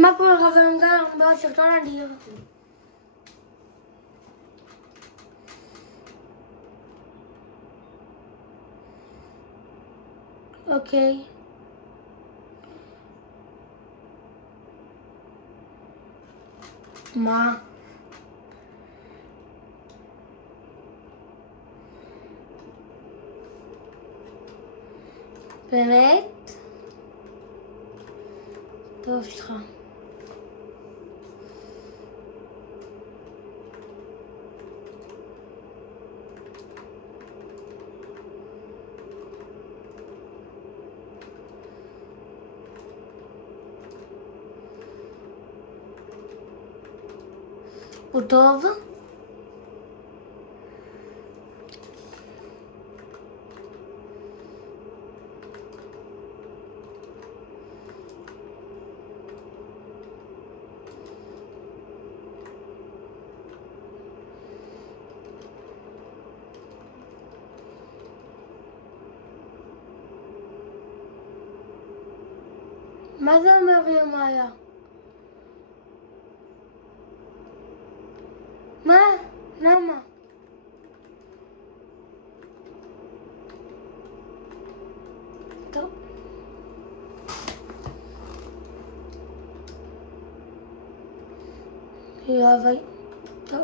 מה קורה חברים כאלה בעוד סרטון אדיר? אוקיי. מה? באמת? טוב, סליחה. הוא טוב? מה זה אומר ימיה? מה? למה? טוב. יואבי. טוב,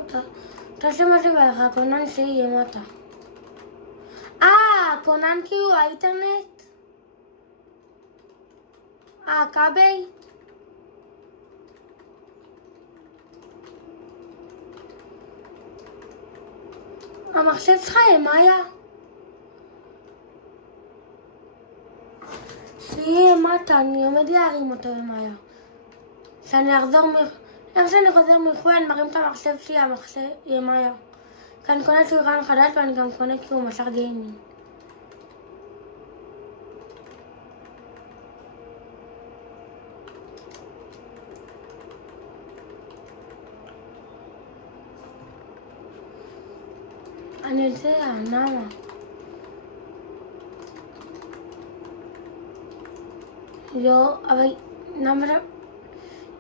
תעשה מה שבא לך, הכונן שיהיה מטה. הכונן כאילו האינטרנט? הכבל? המחשב שלך ימיה? שיהיה מטה, אני עומד להרים אותו ימיה. איך שאני חוזר מחו"ל אני מרים את המחשב שלי, המחשב ימיה. כי אני קונה שולחן חדש ואני גם קונה כאילו מסך גיימינג. אני יודע, למה? לא, אבל למה?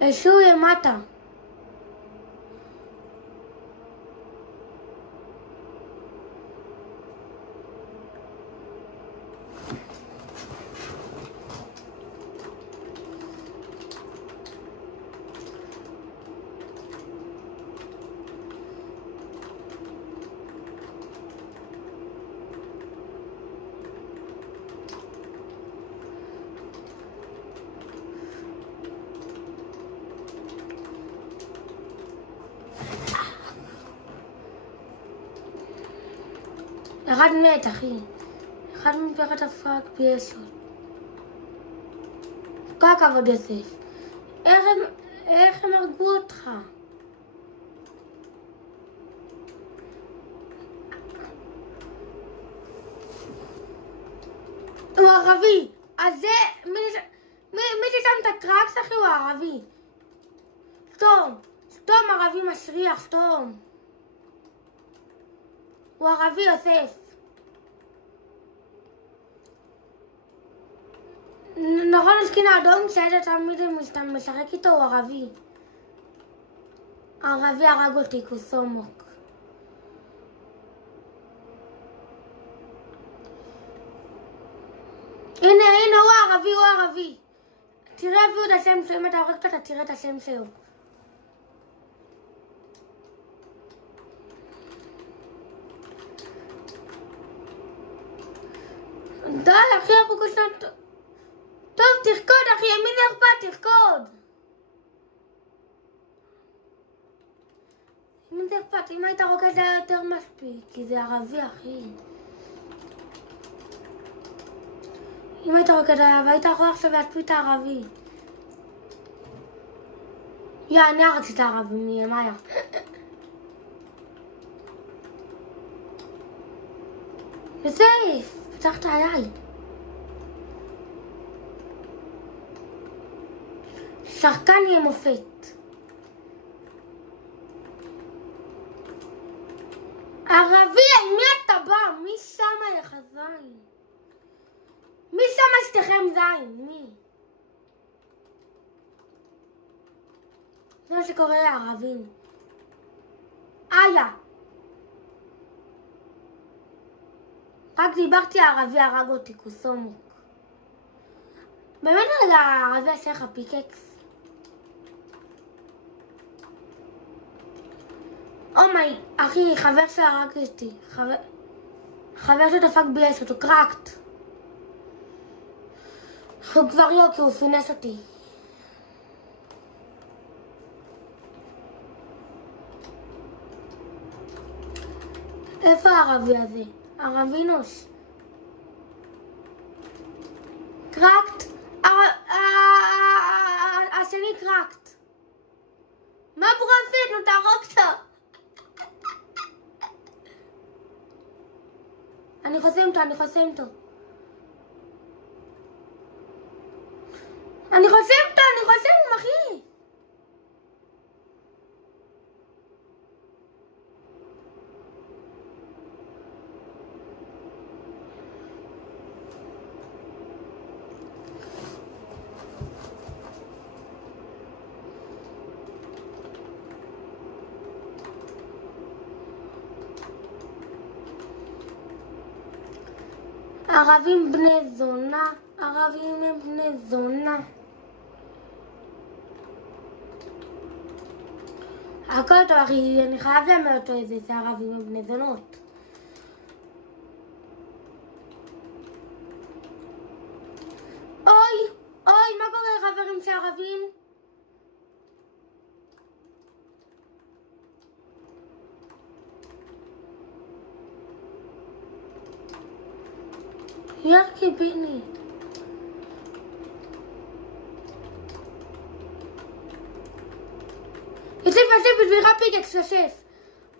ישו למטה. אחד מת, אחי. אחד מפרט הפרק פייסות. כל הכבוד יוסף. איך הם הרגו אותך? הוא ערבי. אז זה... מי ששם את הקרקס, אחי, הוא ערבי. סתום, ערבי מסריח, סתום. הוא ערבי, יוסף. נכון, הסכין האדום, כשהיית תמיד משחק איתו, הוא ערבי. הערבי הרג אותי, קוסומוק. הנה, הוא ערבי. תראה אפילו את השם שלו, אם אתה הורג אותו, אתה תראה את השם שלו. די, אחי, אנחנו קושנן... טוב, תרקוד, אחי, מי זה אכפת? תרקוד. מי זה אכפת? אם היית רוקד זה היה יותר מספיק, כי זה ערבי, אחי. אם היית רוקד והיית יכול עכשיו להספיק את הערבי. אני הרגתי את הערבי, מימיה. יוסף, פתחת עליי. שחקן יהיה מופת. ערבי, על מי אתה בא? מי שמה לך זין? מי שמה שתיכם זין? מי? זה מה שקורה לערבים. איה. רק דיברתי הערבי הרג אותי, קוסומוק. באמת רגע הערבי עשה לך פיקקס. אומי, אחי, חבר שהרג אותי. חבר שדפק בייס אותו, קרקט. הוא כבר לא, כי הוא פינס אותי. איפה הערבי הזה? ערבינוש. קרקט. השני קרקט. מה ברופית? נו תהרוג אותו. אני חוסם אותו. אני חוסם אותו, אחי. ערבים בני זונה, ערבים הם בני זונה. הכל טוב אחי, אני חייב לאמר אותו איזה, זה ערבים הם בני זונות. אוי, מה קורה חברים שערבים? ירקי ביני. יוסיף בשבילך פיקקס יוסף.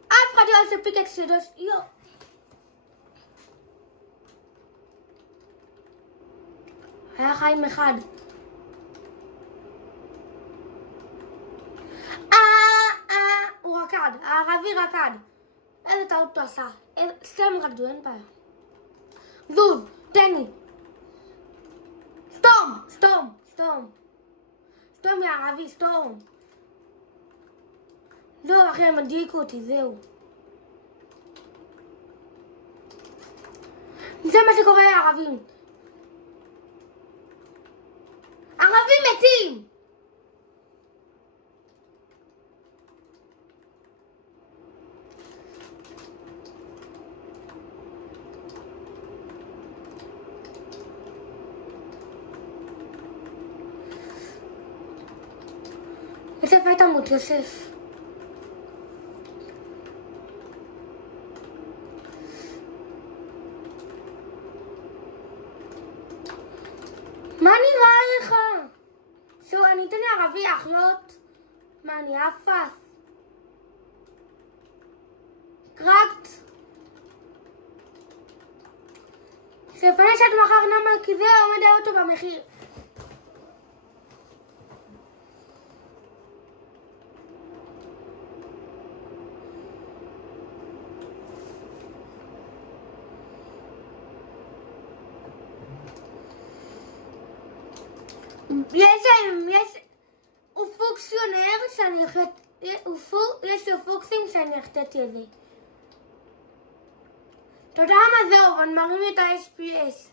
אף אחד לא עושה פיקקס ידוס. יו. היה חיים אחד. הוא רקד. הערבי רקד. איזה טעות הוא עשה. סתם רקדו, אין בעיה. זוז. תן לי. סתום יא ערבי, סתום. זהו אחי, הם הדליקו אותי, זהו. זה מה שקורה לערבים. ערבים מתים. יוסף היית מות, יוסף. מה נראה לך? אני אתן לערבי להחיות? מה, אני אפס? קרקט? שפני שאת מחר נאמר כי זה עומד על אותו במחיר. הוא פוקסיונר שאני יש לו פוקסים שאני החטאתי את זה. אתה יודע מה זהו, אני מרים את ה-SPS.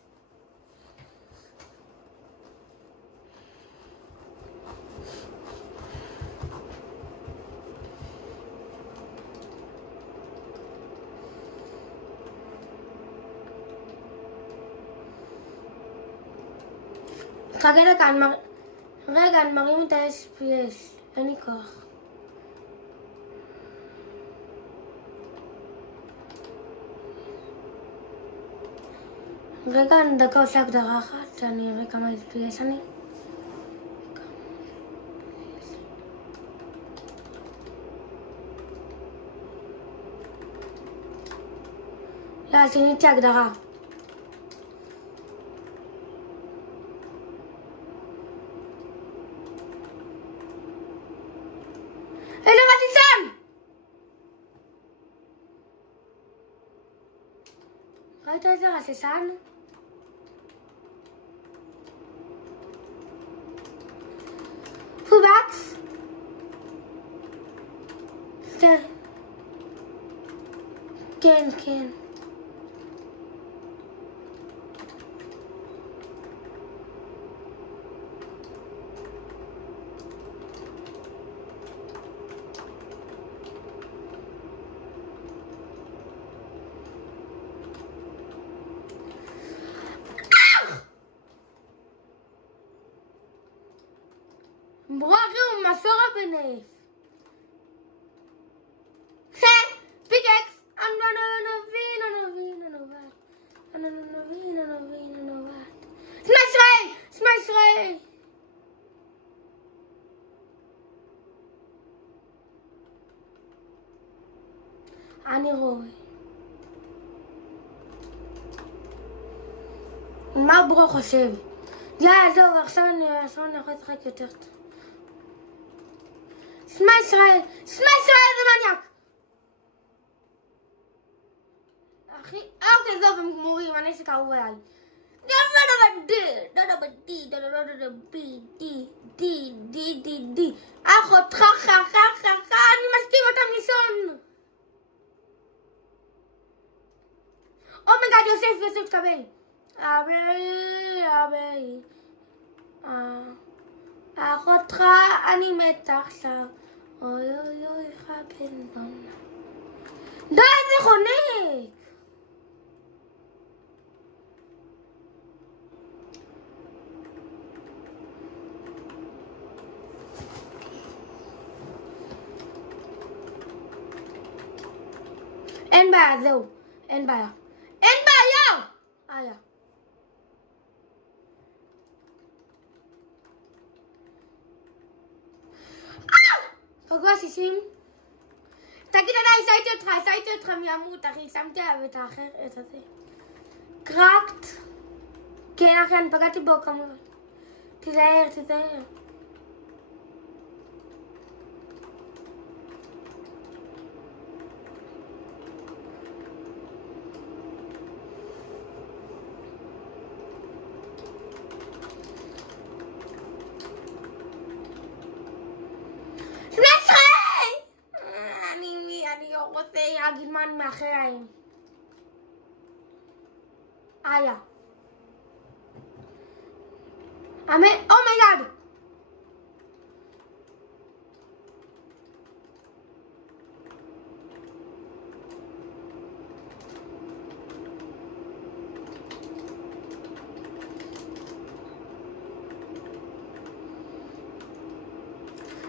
חכה דקה, רגע, אני מרים את ה-SPS, אין לי כוח. רגע, אני דקה עושה הגדרה אחת, שאני אראה כמה SPS אני. לא, שיניתי הגדרה. ראית איזה רססן? פובקס? כן, כן. ברוכו, מסורה בנף. פיקקס. סמייס ריי. אני רואה. מה ברו חושב? יאללה, זהו, עכשיו אני יכול לשחק יותר טוב. סמייס ריי זה מניאק. אחי, אוקיי, זהו, הם גמורים, הנשק אהוב עליי. אחותך, אני מסכים אותם לישון. אומייגאד, יוסף, תקבל. אבי. אחותך, אני מתה עכשיו. אוי, בן זונה. די, זה חונק. אין בעיה, זהו. אין בעיה. פגוע 60. תגיד, אני עשיתי אותך מימות, אחי. שמתי עליו את האחר, את הזה. קרקט. כן, אחי, אני פגעתי בו כמובן. תיזהר. רוצה הגלמן מאחריים. איה. אומייגאד.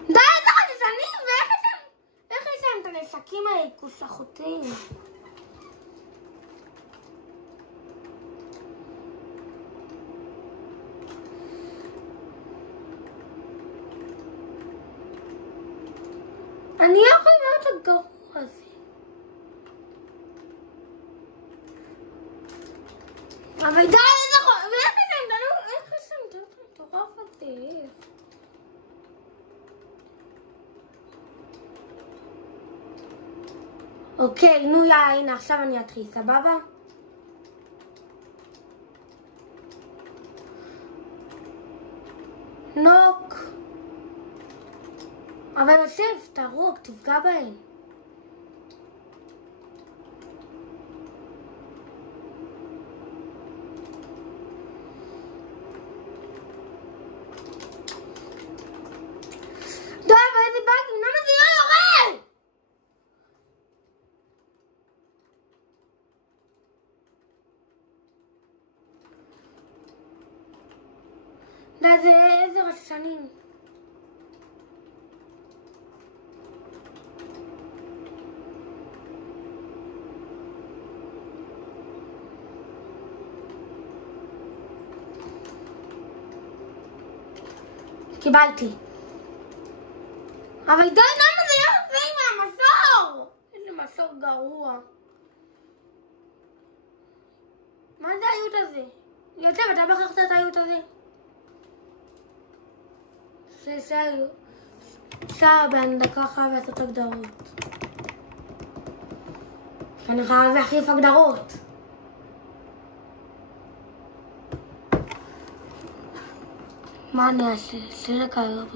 די, זה חדשנים, ואיך יש להם את הנשקים האלה כוסחותיים? אני לא יכולה לראות את הגרוע הזה. אבל די, ואיך יש להם את המטורף הזה? אוקיי, נו הנה, עכשיו אני אתחיל, סבבה? נוק. אבל יוסף, תהרוג, תפגע בהם. די, אבל איזה באגים, למה זה לא יורד? איזה רששנים. קיבלתי. אבל די, למה זה לא יוצא עם המסור? איזה מסור גרוע. מה זה האיות הזה? יוצא, אתה בחרת את האיות הזה? זה האיות. דקה חייב לעשות הגדרות. אני חייב להחליף הגדרות. מה אני אעשה? סרק היום.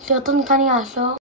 סרטון כאן יעשור.